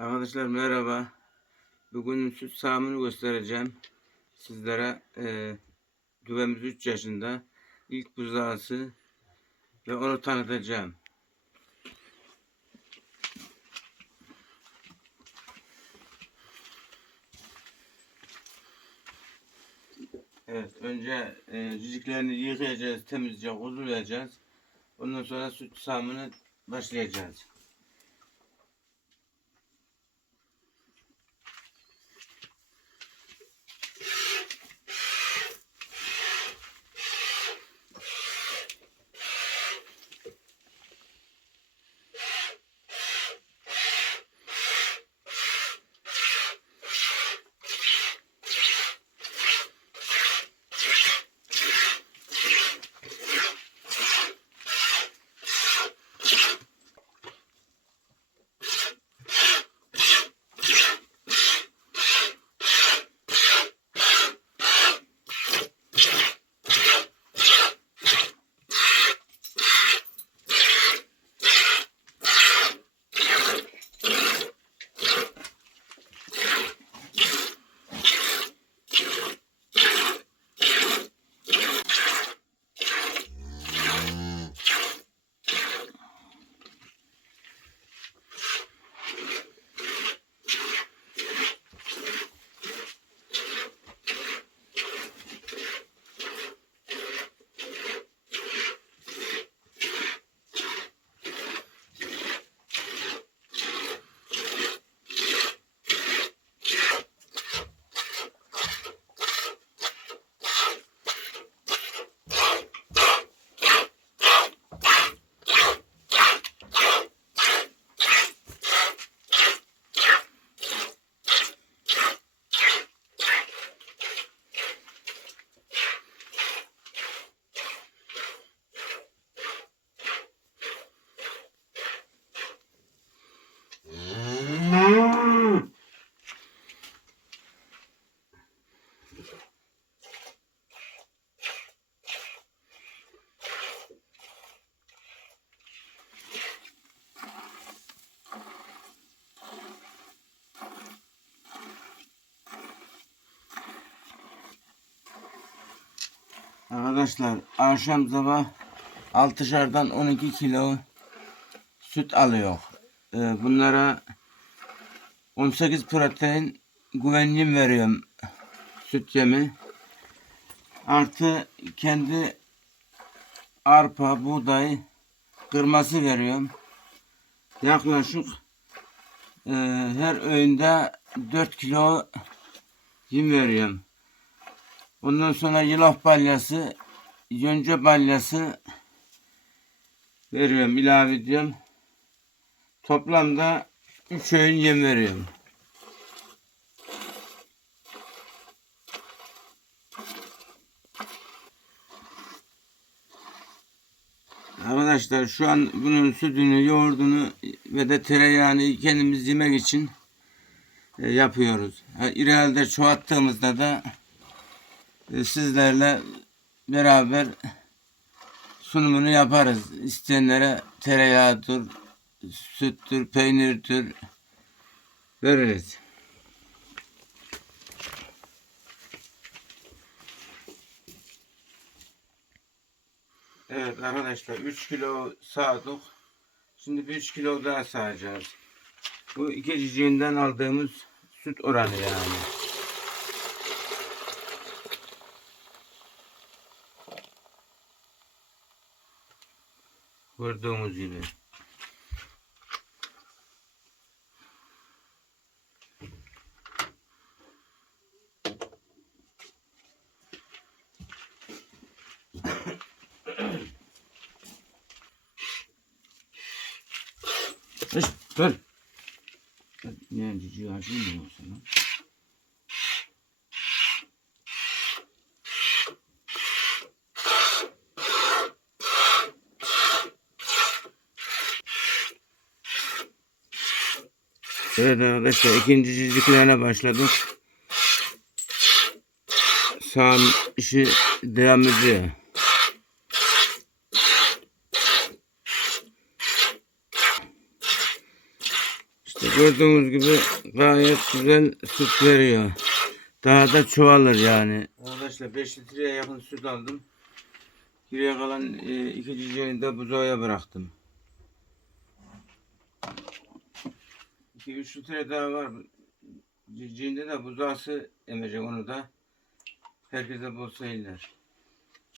Arkadaşlar merhaba. Bugün süt sağımını göstereceğim. Sizlere e, düvemiz 3 yaşında. ilk buzağısı ve onu tanıtacağım. Evet, önce e, ciciklerini yıkayacağız, temizce kuzulayacağız. Ondan sonra süt sağımını başlayacağız. Arkadaşlar akşam sabah altışardan 12 kilo süt alıyor. Ee, bunlara 18 protein güvencim veriyorum süt yemi. Artı kendi arpa, buğday, kırması veriyorum. Yaklaşık e, her öğünde 4 kilo yem veriyorum. Ondan sonra yulaf balyası, yonca balyası veriyorum, ilave ediyorum. Toplamda 3 öğün yem veriyorum. Arkadaşlar şu an bunun sütünü, yoğurdunu ve de tereyağını kendimiz yemek için e, yapıyoruz. İleride çoğalttığımızda da sizlerle beraber sunumunu yaparız. İsteyenlere tereyağıdır, süttür, peynirdir veririz. Evet arkadaşlar 3 kilo sağdık. Şimdi bir 3 kilo daha sağacağız. Bu iki ciciğinden aldığımız süt oranı yani. Gördüğünüz gibi. Dur. Ne ciciği açayım mı sana? Evet arkadaşlar ikinci ciciklerine başladık. Sağ işi devam ediyor. İşte Gördüğünüz gibi gayet güzel süt veriyor. Daha da çoğalır yani. Arkadaşlar 5 litreye yakın süt aldım. Geriye kalan e, iki cüceyi de buzoya bıraktım. 2-3 litre daha var. Cüceğinde de buzağısı emecek onu da. Herkese bol seyirler.